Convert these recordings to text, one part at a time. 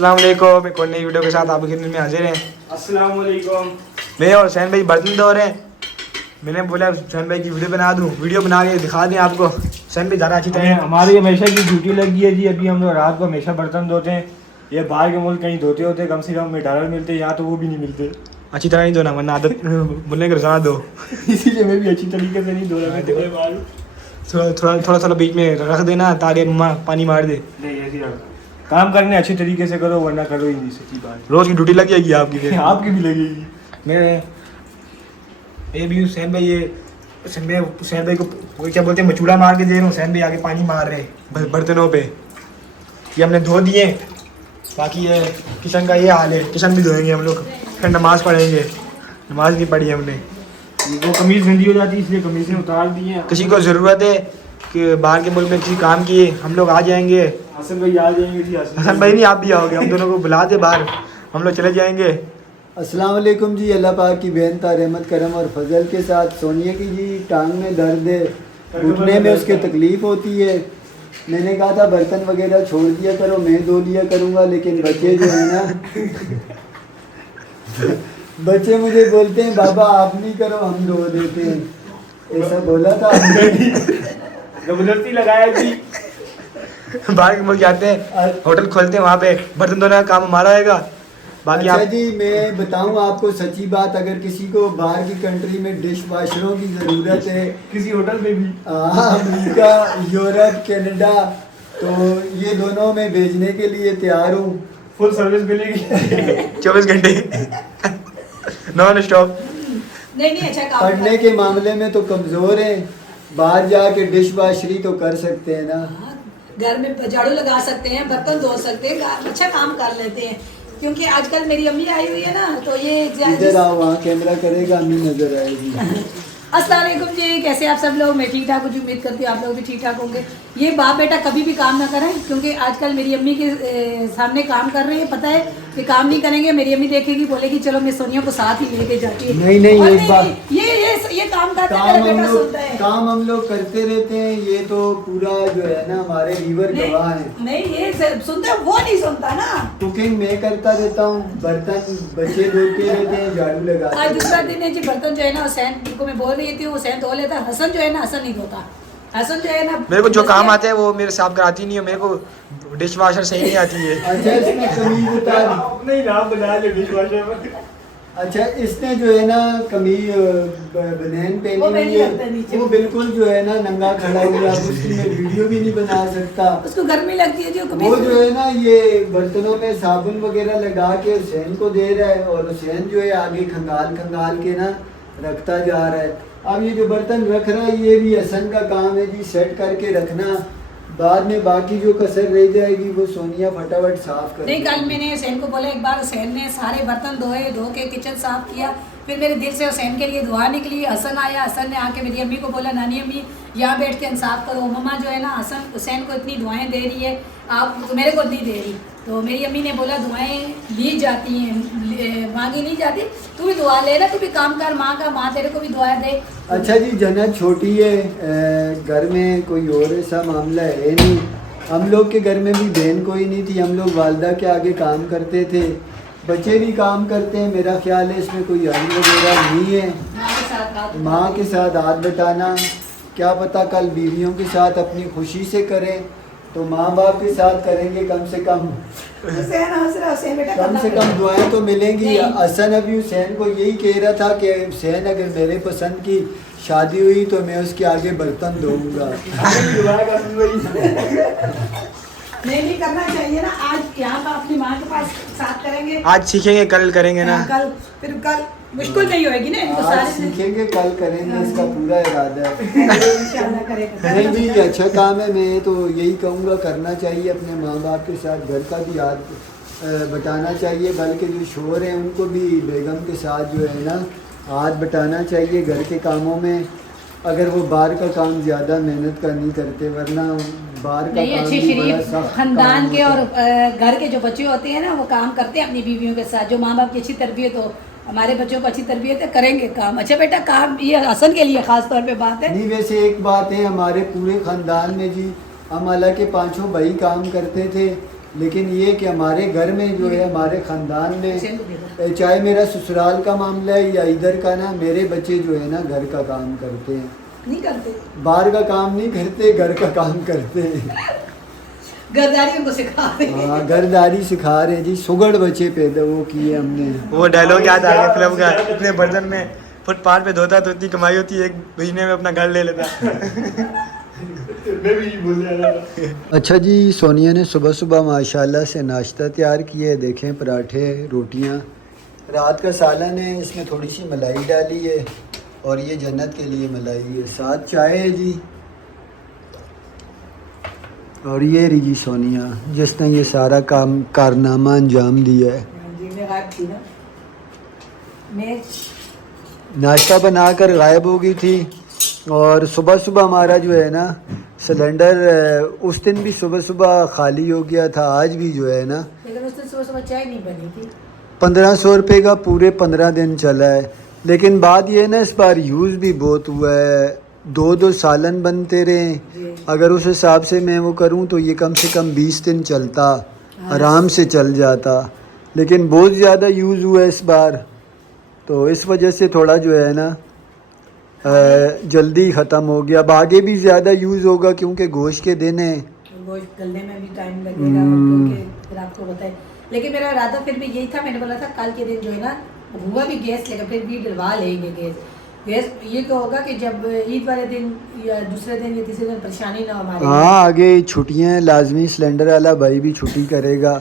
अस्सलाम वालेकुम। एक और नई वीडियो के साथ आपकी खिदमत में हाजिर हैं। अस्सलाम वालेकुम। मैं और हुसैन भाई बर्तन धो रहे हैं। मैंने बोला हुसैन भाई की वीडियो बना दूं, वीडियो बना के दिखा दें आपको। हुसैन भाई ज़्यादा अच्छी तरह हमारी हमेशा की ड्यूटी लगी है जी। अभी हम लोग रात को हमेशा बर्तन धोते हैं। ये बाहर के मुल्क कहीं धोते होते कम से कम में $1 मिलते, यहाँ तो वो भी नहीं मिलते। अच्छी तरह नहीं धोना वरना आदत बोलने के रुझान दो। इसीलिए मैं भी अच्छी तरीके से नहीं धो रहा। मैं धोए बाहर थोड़ा थोड़ा बीच में रख देना ताकि मम्मा पानी मार दे। नहीं ऐसी काम करने अच्छी तरीके से करो वरना करो ही नहीं। सच्ची बात रोज़ की ड्यूटी लग जाएगी आपकी फिर। आपकी भी लगेगी। मैं ये भी हुसैन भाई मैं हुसैन भाई को वो क्या बोलते हैं मचूड़ा मार के दे रहा हूँ। हुसैन भाई आगे पानी मार रहे हैं बर्तनों पे। ये हमने धो दिए। बाकी ये किचन का ये हाल है। किचन भी धोएंगे हम लोग, फिर नमाज़ पढ़ेंगे। नमाज नहीं पढ़ी हमने। वो कमीज़ गंदी हो जाती है इसलिए कमीज़ें उतार दी हैं। किसी को ज़रूरत है कि बाहर के मुल्क में किसी काम की, हम लोग आ जाएंगे। हसन भाई आ जाएंगे जी। हसन भाई नहीं, आप भी आओगे। हम दोनों को बुला दे बाहर, हम लोग चले जाएंगे। अस्सलाम वालेकुम जी। अल्लाह पाक की बेनता रहमत करम और फजल के साथ सोनिया की जी टांग में दर्द है, उठने में उसके तकलीफ़ होती है। मैंने कहा था बर्तन वगैरह छोड़ दिया करो, मैं धो लिया करूँगा, लेकिन बच्चे जो है ना बच्चे मुझे बोलते हैं बाबा आप नहीं करो हम धो देते हैं। ऐसा बोला था जबरदस्ती लगाया जी। बाहर के मुल्क जाते हैं, होटल खोलते हैं, वहाँ पे बर्तन धोने का काम हमारा आएगा। बाकी अच्छा आप जी मैं बताऊं आपको सच्ची बात, अगर किसी को बाहर की कंट्री में डिश वाशरों की ज़रूरत है, किसी होटल में भी अमेरिका, यूरोप, कनाडा, तो ये दोनों में भेजने के लिए तैयार हूँ। फुल सर्विस मिलेगी 24 घंटे नॉन स्टॉप। नहीं अच्छा काम पढ़ने के मामले में तो कमज़ोर हैं, बाहर जाके डिश वाशरी तो कर सकते हैं ना। हाँ, घर में झाड़ू लगा सकते हैं, बर्तन धो सकते हैं, अच्छा काम कर लेते हैं। क्योंकि आजकल मेरी अम्मी आई हुई है ना, तो ये इधर आओ, वहाँ कैमरा करेगा, अम्मी नजर आएगी। अस्सलाम वालेकुम जी, कैसे आप सब लोग? मैं ठीक ठाक हूँ, उम्मीद करती हूँ आप लोग भी ठीक ठाक होंगे। ये बाप बेटा कभी भी काम ना करें, क्योंकि आजकल मेरी अम्मी के सामने काम कर रहे हैं। पता है कि काम नहीं करेंगे, मेरी अम्मी देखेगी, बोलेगी चलो मैं सोनिया को साथ ही लेके जाती है। नहीं, और एक बात, ये काम करते हैं, मेरा बेटा सुनता है। काम हम लोग करते रहते हैं, ये तो पूरा जो है ना हमारे लीवर गवाह है। नहीं ये सुनता है, वो नहीं सुनता ना। कुकिंग मैं करता रहता हूँ, बर्तन बच्चे धोते रहते हैं, झाड़ू लगाते आज दूसरा हैं। दिन है जी। बर्तन जो है ना हुसैन को मैं बोल रही थी, हुसैन धो लेता। हसन जो है ना, हसन नहीं धोता। हसन जो है ना, मेरे को जो काम आता है वो मेरे साफ कराती नहीं है। मेरे को डिश वाशर सही नहीं आती है। अच्छा इसने कमीज उतार, अपने ही नाम बना ले डिशवॉशर में। अच्छा इसने जो है ना कमीज बनियान वो पहनी पहनी हुई रहता है नीचे। है, वो बिल्कुल जो है ना नंगा खड़ा हुआ है, उसकी मैं वीडियो भी नहीं बना सकता। उसको गर्मी लगती है जी। वो जो है ना ये बर्तनों में साबुन वगैरह लगा के हुसैन को दे रहा है, और हुसैन जो है आगे खंगाल के ना रखता जा रहा है। अब ये जो बर्तन रख रहा है ये भी हसन का काम है जी, सेट करके रखना। बाद में बाकी जो कसर रह जाएगी वो सोनिया फटाफट साफ कर नहीं, देगी। कल मैंने हुसैन को बोला, एक बार हुसैन ने सारे बर्तन धो के किचन साफ किया। फिर मेरे दिल से हुसैन के लिए दुआ निकली। हसन आया, हसन ने आके मेरी अम्मी को बोला नानी अम्मी यहाँ बैठ के इंसाफ करो। मम्मा जो है ना हसन हुसैन को इतनी दुआएं दे रही है, आप तो मेरे को नहीं दे रही। तो मेरी अम्मी ने बोला दुआएं ली जाती हैं, मांगी नहीं जाती। तू भी दुआ ले ना, तू भी काम कर, माँ तेरे को भी दुआ दे। अच्छा जी जन्नत छोटी है, घर में कोई और ऐसा मामला है नहीं। हम लोग के घर में भी बहन कोई नहीं थी, हम लोग वालदा के आगे काम करते थे, बच्चे भी काम करते हैं। मेरा ख्याल है इसमें कोई हल वगैरह नहीं है। माँ के साथ हाथ बटाना, क्या पता कल बीवियों के साथ अपनी खुशी से करें तो माँ बाप के साथ करेंगे, कम से कम दुआएं तो मिलेंगी। हसन अभी हुसैन को यही कह रहा था कि हुसैन अगर मेरे पसंद की शादी हुई तो मैं उसके आगे बर्तन धोऊंगा। नहीं करना चाहिए ना। आज यहाँ पर अपनी माँ के पास साथ करेंगे, आज सीखेंगे कल करेंगे ना। कल मुश्किल नहीं होएगी ना इनको आज सारे सीखेंगे कल करेंगे, इसका पूरा इरादा है। इंशाल्लाह करेगा। नहीं भी ये अच्छा काम है, मैं तो यही कहूँगा करना चाहिए। अपने माँ बाप के साथ घर का भी हाथ बटाना चाहिए, बल्कि जो शोहर हैं उनको भी बेगम के साथ जो है ना हाथ बटाना चाहिए घर के कामों में। अगर वो बाहर का काम ज़्यादा मेहनत का नहीं करते, वरना बाहर का नहीं, काम अच्छे भी बड़ा शरीफ सख्त खानदान काम के और होता है। घर के जो बच्चे होते हैं ना, वो काम करते हैं अपनी बीवियों के साथ। जो माँ बाप की अच्छी तरबियत हो, हमारे बच्चों को अच्छी तरबियत है, करेंगे काम। अच्छा बेटा काम ये हसन के लिए खास तौर पे बात है। नहीं वैसे एक बात है, हमारे पूरे ख़ानदान में जी हम हालांकि पांचों भाई काम करते थे, लेकिन ये कि हमारे घर में जो है, हमारे ख़ानदान में, चाहे मेरा ससुराल का मामला है या इधर का ना, मेरे बच्चे जो है ना घर का काम करते हैं, नहीं करते, बाहर का काम नहीं करते, घर का काम करते हैं। घरदारी उनको सिखा रहे हैं। हाँ, घरदारी सिखा रहे हैं जी। सुगड़ बच्चे पैदा वो किए हमने। वो डायलॉग याद आ गया फिल्म का, इतने बर्तन में फुटपाथ पे धोता तो इतनी कमाई होती है, एक महीने में अपना घर ले लेता। मैं भी यही बोल रहा था। अच्छा जी, सोनिया ने सुबह सुबह माशाल्लाह से नाश्ता तैयार किया है। देखें, पराठे, रोटियां, रात का सालन है, इसमें थोड़ी सी मलाई डाली है और ये जन्नत के लिए मलाई है, साथ चाय है जी। और ये रही जी सोनिया, जिसने ये सारा काम कारनामा अंजाम दिया है। जी मैं गायब थी ना, मैं नाश्ता बनाकर गायब हो गई थी। और सुबह सुबह हमारा जो है ना सिलेंडर, उस दिन भी सुबह सुबह खाली हो गया था, आज भी जो है ना, लेकिन उस दिन सुबह सुबह चाय नहीं बनी थी। 1500 रुपये का पूरे 15 दिन चला है। लेकिन बात ये है ना, इस बार यूज़ भी बहुत हुआ है, 2-2 सालन बनते रहे। जी। अगर उस हिसाब से मैं वो करूं तो ये कम से कम 20 दिन चलता, आराम से चल जाता। लेकिन बहुत ज़्यादा यूज़ हुआ है इस बार, तो इस वजह से थोड़ा जो है ना जल्दी ख़त्म हो गया। अब आगे भी ज़्यादा यूज़ होगा क्योंकि गोश्त के दिन है। गोश्त गलने में भी टाइम लगेगा, क्योंकि फिर आपको बताए। लेकिन मेरा इरादा फिर भी यही था, मैंने बोला था कल के दिन जो है ना हुआ भी गैस लेकर फिर भी डलवा लेंगे गैस। ये तो होगा कि जब ईद वाले दिन या दूसरे दिन या तीसरे दिन परेशानी ना हो हमारे। हाँ, आगे छुट्टियाँ हैं, लाजमी सिलेंडर वाला भाई भी छुट्टी करेगा।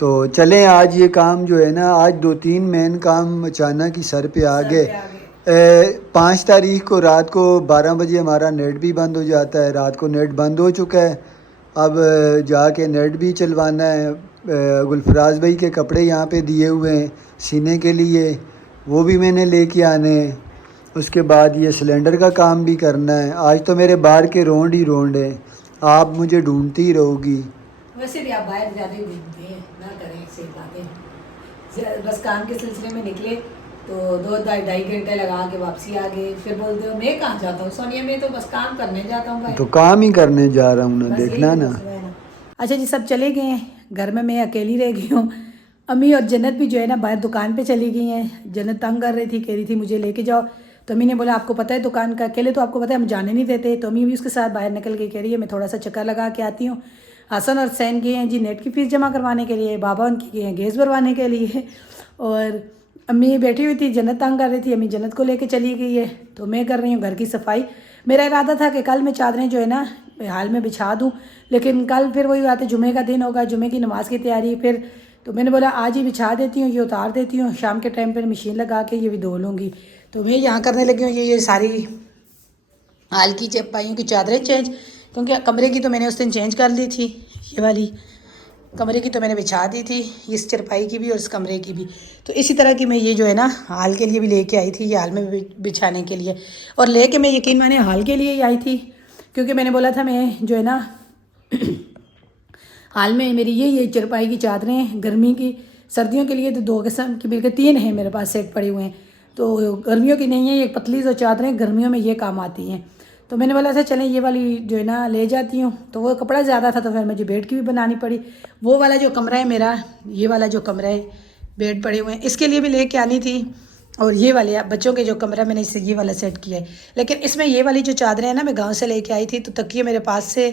तो चलें, आज ये काम जो है ना, आज 2-3 मेन काम अचानक ही सर पे आ गए। 5 तारीख को रात को 12 बजे हमारा नेट भी बंद हो जाता है। रात को नेट बंद हो चुका है, अब जाके नेट भी चलवाना है। गुलफराज भाई के कपड़े यहाँ पे दिए हुए हैं सीने के लिए, वो भी मैंने लेके आने हैं। उसके बाद ये सिलेंडर का काम भी करना है। आज तो मेरे बाहर के रोंड ही रोंड हैं, आप मुझे ढूंढती ही रहोगी। वैसे भी आप बाहर ज़्यादा ही घूमते हैं, ना करें ऐसी बातें। बस काम के सिलसिले में निकले तो 2-2.5 घंटे लगा के वापसी आ गए, फिर बोलते हो मैं कहाँ जाता हूँ सोनिया, मैं तो बस काम करने जाता हूँ भाई। तो काम ही करने जा रहा हूँ ना, बस देखना यही ना। मसला है ना। अच्छा जी, सब चले गए हैं, घर में मैं अकेली रह गई हूँ। अम्मी और जन्नत भी जो है ना बाहर दुकान पे चली गई हैं। जन्नत तंग कर रही थी, कह रही थी मुझे लेके जाओ। तो अम्मी ने बोला आपको पता है दुकान का, अकेले तो आपको पता है हम जाने नहीं देते। तो अम्मी भी उसके साथ बाहर निकल के कह रही है मैं थोड़ा सा चक्कर लगा के आती हूँ। हसन और सैन गए हैं जी नेट की फ़ीस जमा करवाने के लिए, बाबा उनकी गए हैं गैस भरवाने के लिए। और अम्मी बैठी हुई थी, जन्नत तंग कर रही थी, अम्मी जन्नत को लेके चली गई है। तो मैं कर रही हूँ घर की सफाई। मेरा इरादा था कि कल मैं चादरें जो है ना हाल में बिछा दूँ, लेकिन कल फिर वही बात है, जुमे का दिन होगा, जुमे की नमाज़ की तैयारी। फिर तो मैंने बोला आज ही बिछा देती हूँ, ये उतार देती हूँ, शाम के टाइम पर मशीन लगा के ये भी धो लूँगी। तो मैं यहाँ करने लगी हूँ ये सारी हाल की चपाइयों की चादरें चेंज, क्योंकि कमरे की तो मैंने उस दिन चेंज कर ली थी। ये वाली कमरे की तो मैंने बिछा दी थी, इस चरपाई की भी और इस कमरे की भी। तो इसी तरह की मैं ये जो है ना हाल के लिए भी लेके आई थी, ये हाल में बिछाने के लिए। और लेके मैं यकीन माने हाल के लिए ही आई थी, क्योंकि मैंने बोला था मैं जो है ना हाल में मेरी ये चरपाई की चादरें गर्मी की, सर्दियों के लिए तो 2 किस्म की, बल्कि 3 हैं मेरे पास सेट पड़े हुए हैं। तो गर्मियों की नहीं है, एक पतली जो चादरें गर्मियों में ये काम आती हैं। तो मैंने बोला था चलें ये वाली जो है ना ले जाती हूँ। तो वो कपड़ा ज़्यादा था तो फिर मुझे बेड की भी बनानी पड़ी। वो वाला जो कमरा है मेरा, ये वाला जो कमरा है, बेड पड़े हुए हैं, इसके लिए भी लेके आनी थी। और ये वाले बच्चों के जो कमरा मैंने इससे ये वाला सेट किया है। लेकिन इसमें ये वाली जो चादरें हैं ना मैं गाँव से लेके आई थी, तो तकिए मेरे पास से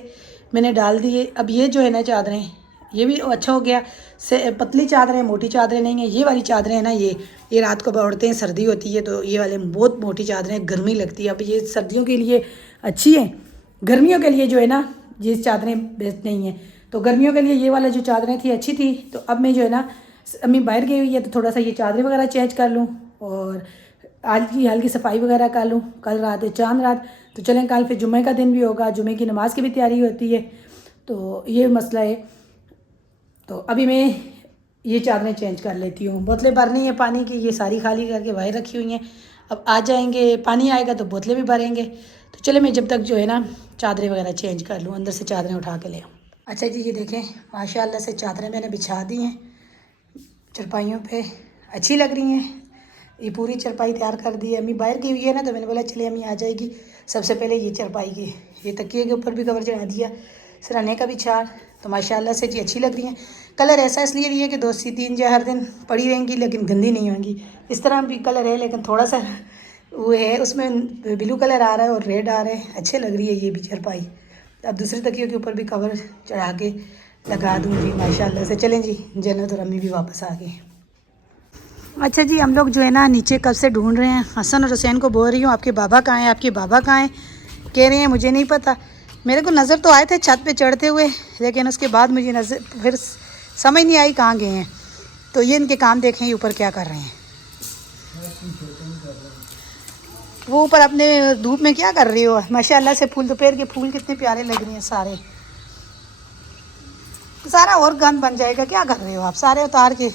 मैंने डाल दिए। अब ये जो है ना चादरें, ये भी अच्छा हो गया, से पतली चादरें, मोटी चादरें नहीं है। ये वाली चादरें हैं ना, ये रात को ओढ़ते हैं, सर्दी होती है तो ये वाले बहुत मोटी चादरें, गर्मी लगती है। अब ये सर्दियों के लिए अच्छी है, गर्मियों के लिए जो है ना ये चादरें बेस्ट नहीं है। तो गर्मियों के लिए ये वाला जो चादरें थी अच्छी थी। तो अब मैं जो है ना, अम्मी बाहर गई हुई है तो थोड़ा सा ये चादरें वगैरह चेंज कर लूँ और आज की हाल की सफाई वगैरह कर लूँ। कल रात है चांद रात, तो चलें कल फिर जुम्मे का दिन भी होगा, जुम्मे की नमाज़ की भी तैयारी होती है। तो ये मसला है। तो अभी मैं ये चादरें चेंज कर लेती हूँ। बोतलें भरनी है पानी की, ये सारी खाली करके बाहर रखी हुई हैं। अब आ जाएंगे, पानी आएगा तो बोतलें भी भरेंगे। तो चले मैं जब तक जो है ना चादरें वगैरह चेंज कर लूँ, अंदर से चादरें उठा के ले आऊँ। अच्छा जी, ये देखें माशाल्लाह से चादरें मैंने बिछा दी हैं चरपाइयों पे, अच्छी लग रही हैं। ये पूरी चरपाई तैयार कर दी है। अम्मी बाहर गई हुई है ना, तो मैंने बोला चलिए अम्मी आ जाएगी, सबसे पहले ये चरपाई की, ये तकिए के ऊपर भी कवर चढ़ा दिया, सराहने का भी छाड़। तो माशाल्लाह से जी अच्छी लग रही हैं। कलर ऐसा इसलिए लिए कि 2 से 3 जो हर दिन पड़ी रहेंगी लेकिन गंदी नहीं होंगी। इस तरह भी कलर है लेकिन थोड़ा सा वो है, उसमें ब्लू कलर आ रहा है और रेड आ रहा है। अच्छे लग रही है ये भी चारपाई। अब दूसरे तकियों के ऊपर भी कवर चढ़ा के लगा दूँगी माशाल्लाह से। चलें जी, जन्नत और अम्मी भी वापस आ गए। अच्छा जी, हम लोग जो है ना नीचे कब से ढूंढ रहे हैं। हसन और हुसैन को बोल रही हूँ आपके बाबा कहाँ हैं, आपके बाबा कहाँ हैं। कह रहे हैं मुझे नहीं पता। मेरे को नज़र तो आए थे छत पे चढ़ते हुए, लेकिन उसके बाद मुझे नज़र फिर समझ नहीं आई कहाँ गए हैं। तो ये इनके काम देखें, ये ऊपर क्या कर रहे हैं। वो ऊपर अपने धूप में क्या कर रही हो। माशाल्लाह से फूल, दोपहर के फूल कितने प्यारे लग रहे हैं सारे। सारा और गंद बन जाएगा। क्या कर रहे हो आप, सारे उतार के।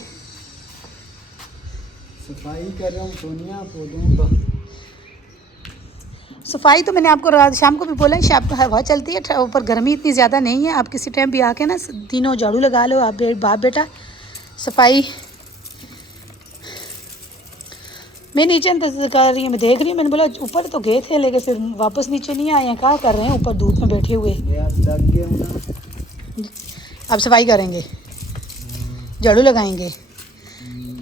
सफाई कर रहा हूँ सोनिया पौधों का। सफाई तो मैंने आपको रात शाम को भी बोला, शाम को हवा चलती है, ऊपर गर्मी इतनी ज़्यादा नहीं है। आप किसी टाइम भी आके ना तीनों झाड़ू लगा लो आप, बाप बेटा। सफाई मैं नीचे इंतजार कर रही हूँ, मैं देख रही हूँ। मैंने बोला ऊपर तो गए थे लेकिन फिर वापस नीचे नहीं आए हैं। क्या कर रहे हैं ऊपर धूप में बैठे हुए। लग गए ना, आप सफाई करेंगे, झाड़ू लगाएंगे,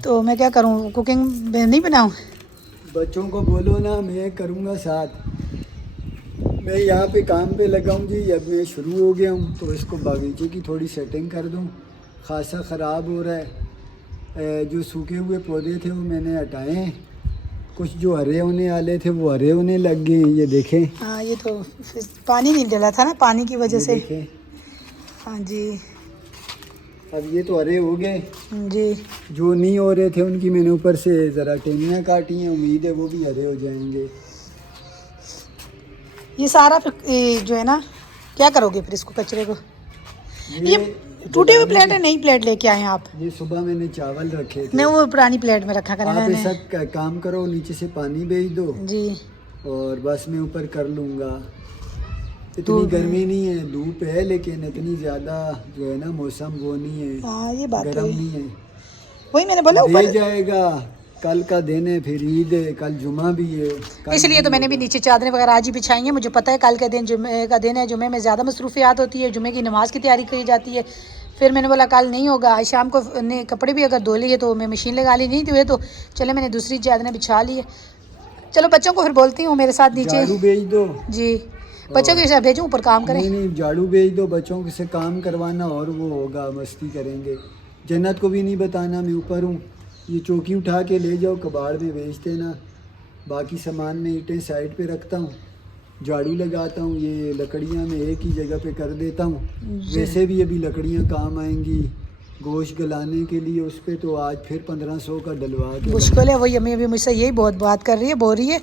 तो मैं क्या करूँ, कुकिंग नहीं बनाऊँ। बच्चों को बोलो ना, मैं करूँगा साथ। मैं यहाँ पे काम पे लगा हूँ जी। अब मैं शुरू हो गया हूँ तो इसको बागीचे की थोड़ी सेटिंग कर दूँ। खासा ख़राब हो रहा है। जो सूखे हुए पौधे थे वो मैंने हटाए हैं। कुछ जो हरे होने वाले थे वो हरे होने लग गए हैं। ये देखें। हाँ, ये तो पानी नहीं डला था ना, पानी की वजह से। देखें, हाँ जी। अब ये तो हरे हो गए जी। जो नहीं हो रहे थे उनकी मैंने ऊपर से ज़रा टेनियाँ काटी हैं। उम्मीद है वो भी हरे हो जाएंगे। ये सारा फिर जो है ना, क्या करोगे फिर इसको, कचरे को। ये टूटे हुए प्लेट है, नई प्लेट लेके आए हैं आप। ये सुबह मैंने चावल रखे थे। नहीं, वो पुरानी प्लेट में रखा करें आप मैंने। ऐसा काम करो, नीचे से पानी भेज दो जी। और बस मैं ऊपर कर लूँगा। इतनी गर्मी नहीं है, धूप है लेकिन इतनी ज़्यादा जो है ना मौसम वो नहीं है। हाँ, ये बात गर्म है। नहीं है। वही मैंने बोला दे ऊपर। जाएगा। कल का दिन है, फिर ईद है, कल जुमा भी है। इसलिए तो मैंने भी नीचे चादरें वगैरह आज ही बिछाई हैं। मुझे पता है कल का दिन जुमे का दिन है। जुमे में ज़्यादा मसरूफियात होती है, जुमे की नमाज़ की तैयारी करी जाती है। फिर मैंने बोला कल नहीं होगा। आज शाम को ने कपड़े भी अगर धो लिए तो मैं मशीन लगा ली, नहीं धोए तो चले मैंने दूसरी चादरें बिछा ली है। चलो बच्चों को फिर बोलती हूँ मेरे साथ नीचे। झाड़ू भेज दो जी, बच्चों के साथ भेजूँ ऊपर काम करें। नहीं, झाड़ू भेज दो। बच्चों से काम करवाना और वो होगा, मस्ती करेंगे। जन्नत को भी नहीं बताना मैं ऊपर हूँ। ये चौकी उठा के ले जाओ, कबाड़ में बेच देना। बाकी सामान में ईंटें साइड पे रखता हूँ, झाड़ू लगाता हूँ। ये लकड़ियाँ मैं एक ही जगह पे कर देता हूँ। वैसे भी अभी लकड़ियाँ काम आएंगी गोश्त गलाने के लिए। उस पर तो आज फिर 1500 का डलवा के मुश्किल है। वही अम्मी अभी मुझसे यही बहुत बात कर रही है, बोल रही है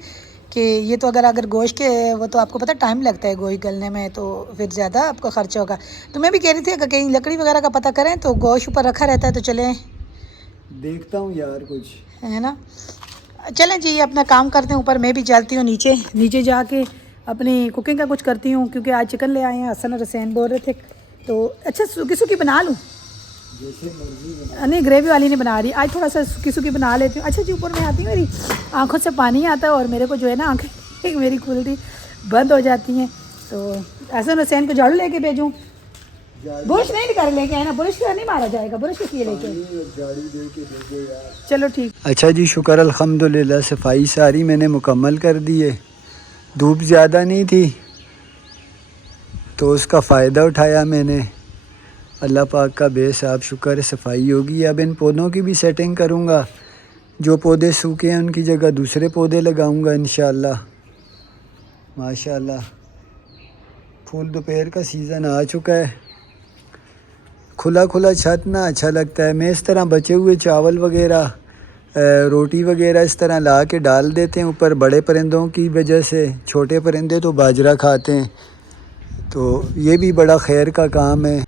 कि ये तो अगर गोश्त के, वो तो आपको पता टाइम लगता है गोश्त गलने में, तो फिर ज़्यादा आपका खर्चा होगा। तो मैं भी कह रही थी अगर कहीं लकड़ी वगैरह का पता करें तो गोश्त ऊपर रखा रहता है तो चलें। देखता हूँ यार कुछ है ना। चलें जी, अपना काम करते हैं। ऊपर मैं भी चलती हूँ नीचे। नीचे जाके अपनी कुकिंग का कुछ करती हूँ क्योंकि आज चिकन ले आए हैं। हसन और हुसैन बोल रहे थे तो अच्छा सूखी सूखी बना लूँ। जैसे मर्जी। नहीं, ग्रेवी वाली नहीं बना रही आज, थोड़ा सा सूखी सूखी बना लेती हूँ। अच्छा जी, ऊपर मैं आती हूँ, मेरी आँखों से पानी आता है और मेरे को जो है ना आँखें मेरी खुलती बंद हो जाती हैं। तो हसन हुसैन को झाड़ू लेके भेजूँ। बुरश नहीं निकाल लेके आए ना, बुरश से नहीं मारा जाएगा, बुरश किस लेके। झाड़ू दे के भेजो यार। चलो ठीक। अच्छा जी, शुक्र अल्हम्दुलिल्लाह, सफाई सारी मैंने मुकम्मल कर दी है। धूप ज़्यादा नहीं थी तो उसका फ़ायदा उठाया मैंने। अल्लाह पाक का बेसाब शुक्र है, सफाई होगी। अब इन पौधों की भी सेटिंग करूँगा। जो पौधे सूखे हैं उनकी जगह दूसरे पौधे लगाऊँगा इंशाअल्लाह। माशाअल्लाह, फूल दोपहर का सीज़न आ चुका है। खुला खुला छत ना अच्छा लगता है। मैं इस तरह बचे हुए चावल वगैरह, रोटी वगैरह इस तरह ला के डाल देते हैं ऊपर। बड़े परिंदों की वजह से छोटे परिंदे तो बाजरा खाते हैं, तो ये भी बड़ा खैर का काम है।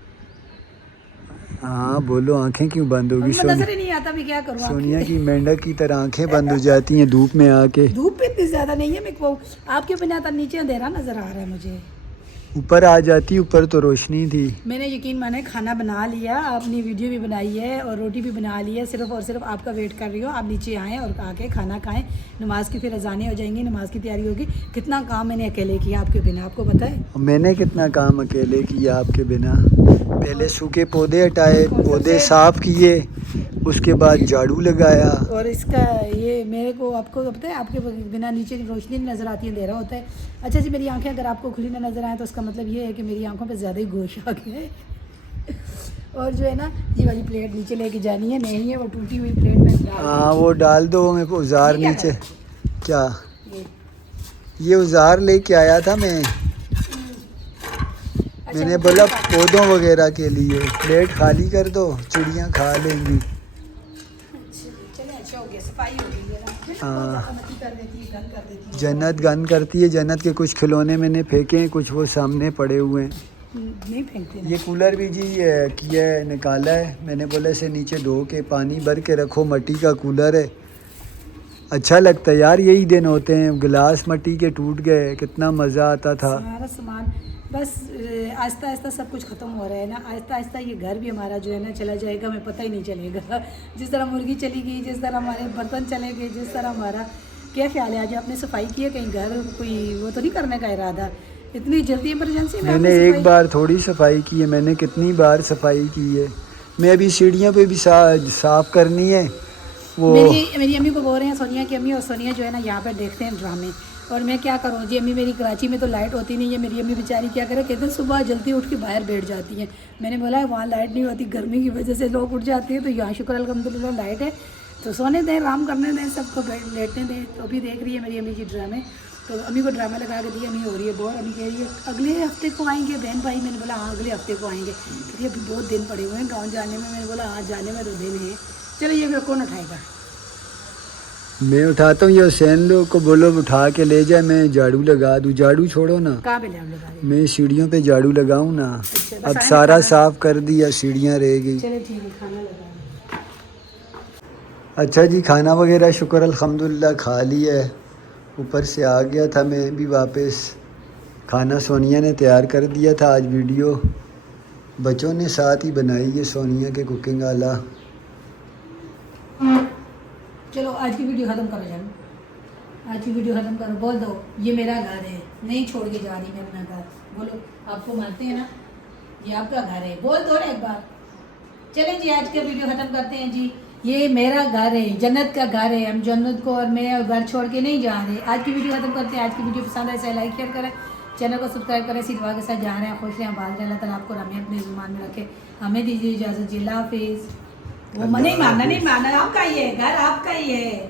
हाँ बोलो, आंखें क्यों बंद होगी नजर ही नहीं आता, भी क्या करूँ। सोनिया की मेंढक की तरह आंखें बंद हो जाती हैं धूप में आके। धूप भी इतनी ज़्यादा नहीं है मेरे को, आपके बिना तो नीचे अंधेरा नज़र आ रहा है मुझे। ऊपर आ जाती, ऊपर तो रोशनी थी। मैंने यकीन माने खाना बना लिया, अपनी वीडियो भी बनाई है और रोटी भी बना ली है, सिर्फ और सिर्फ आपका वेट कर रही हो, आप नीचे आएँ और आके खाना खाएं। नमाज की फिर अजानें हो जाएंगी, नमाज की तैयारी होगी। कितना काम मैंने अकेले किया आपके बिना, आपको पता है? मैंने कितना काम अकेले किया आपके बिना। पहले सूखे पौधे हटाए, पौधे साफ किए, उसके बाद झाड़ू लगाया। और इसका ये मेरे को आपको पता है, आपके बिना नीचे की रोशनी नहीं नज़र आती है, अंधेरा होता है। अच्छा जी, मेरी आंखें अगर आपको खुली ना नज़र आए तो उसका मतलब ये है कि मेरी आंखों पे ज़्यादा ही गोश आ गया है। और जो है ना, ये वाली प्लेट नीचे लेके जानी है, नहीं है वो टूटी हुई प्लेट में डाल हाँ वो डाल दो मेरे को औजार ये क्या नीचे। है? क्या? ये। ये औजार लेके आया था मैं। अच्छा, मैंने वो बोला प्लेट पौधों वगैरह के लिए। प्लेट खाली कर दो, चिड़ियाँ खा लेंगी। चले, अच्छा हो गया, सफाई हो गई है ना। हाँ। मती कर देती है, गंद कर देती है। जन्नत गन करती है। जन्नत के कुछ खिलौने मैंने फेंके हैं, कुछ वो सामने पड़े हुए हैं। नहीं फेंकते ना। ये कूलर भी जी किया है, निकाला है। मैंने बोला इसे नीचे धो के पानी भर के रखो, मट्टी का कूलर है। अच्छा लगता है यार, यही दिन होते हैं। गिलास मट्टी के टूट गए, कितना मज़ा आता था। सारा सामान बस आहिस्ता आहिस्ता सब कुछ ख़त्म हो रहा है ना। आहिस्ता आहिस्ता ये घर भी हमारा जो है ना चला जाएगा, हमें पता ही नहीं चलेगा। जिस तरह मुर्गी चली गई, जिस तरह हमारे बर्तन चले गए, जिस तरह हमारा क्या ख्याल है? आज आपने सफाई की है? कहीं घर कोई वो तो नहीं करने का इरादा? इतनी जल्दी इमरजेंसी में मैंने आपने एक सफाई- बार थोड़ी सफाई की है, मैंने कितनी बार सफाई की है। मैं अभी सीढ़ियों पे भी साफ करनी है वो। मेरी अम्मी को बोल रहे हैं, सोनिया की अम्मी, और सोनिया जो है ना यहाँ पे देखते हैं ड्रामे। और मैं क्या करूँ जी, अम्मी मेरी कराची में तो लाइट होती नहीं है। मेरी अम्मी बेचारी क्या करे, कहते हैं सुबह जल्दी उठ के बाहर बैठ जाती हैं। मैंने बोला है वहाँ लाइट नहीं होती, गर्मी की वजह से लोग उठ जाते हैं, तो यहाँ शुक्र अल्हम्दुलिल्लाह लाइट है, तो सोने दें, आराम करने दें, सबको लेटने दें। तो अभी देख रही है मेरी अम्मी की ड्रामे। तो अम्मी को ड्रामा लगा के दिया, अम्मी हो रही है बोर। अम्मी कह रही है अगले हफ्ते को आएंगे बहन भाई। मैंने बोला हाँ अगले हफ्ते को आएंगे। क्योंकि अभी बहुत दिन पड़े हुए हैं गाँव जाने में। मैंने बोला हाँ जाने में तो दिन है, चलो ये कौन उठाएगा? मैं उठाता हूँ। ये हुसैन लोग को बोलो उठा के ले जाए, मैं झाड़ू लगा दूँ। झाड़ू छोड़ो ना, कहाँ पे ले हम लोग? मैं सीढ़ियों पे झाड़ू लगाऊँ ना। अच्छा, अब बस सारा आने साफ कर दिया, सीढ़ियाँ रह गई। चले ठीक है, खाना लगा। अच्छा जी, खाना वगैरह शुक्र अल्हम्दुलिल्लाह खा लिया है। ऊपर से आ गया था मैं भी वापस। खाना सोनिया ने तैयार कर दिया था। आज वीडियो बच्चों ने साथ ही बनाई है, सोनिया के कुकिंग वाला। चलो आज की वीडियो ख़त्म करो जान, आज की वीडियो ख़त्म करो। बोल दो ये मेरा घर है, नहीं छोड़ के जा रही मैं अपना घर। बोलो, आपको मानते हैं ना, ये आपका घर है। बोल दो ना एक बार। चलें जी, आज का वीडियो ख़त्म करते हैं जी। ये मेरा घर है, जन्नत का घर है। हम जन्नत को और मैं घर छोड़ के नहीं जा रहे। आज की वीडियो ख़त्म करते हैं। आज की वीडियो पसंद आए इसे लाइक शेयर करें, चैनल को सब्सक्राइब करें। इसी दुआ के साथ जा रहे हैं, खुश रहें, बात रहें। अल्लाह ताला आपको हमें अपने ज़ुबान में रखे। हमें दीजिए इजाज़त जी, अल्लाह हाफिज़। वो नहीं मानना, नहीं मानना, आपका ही है घर, आपका ही है।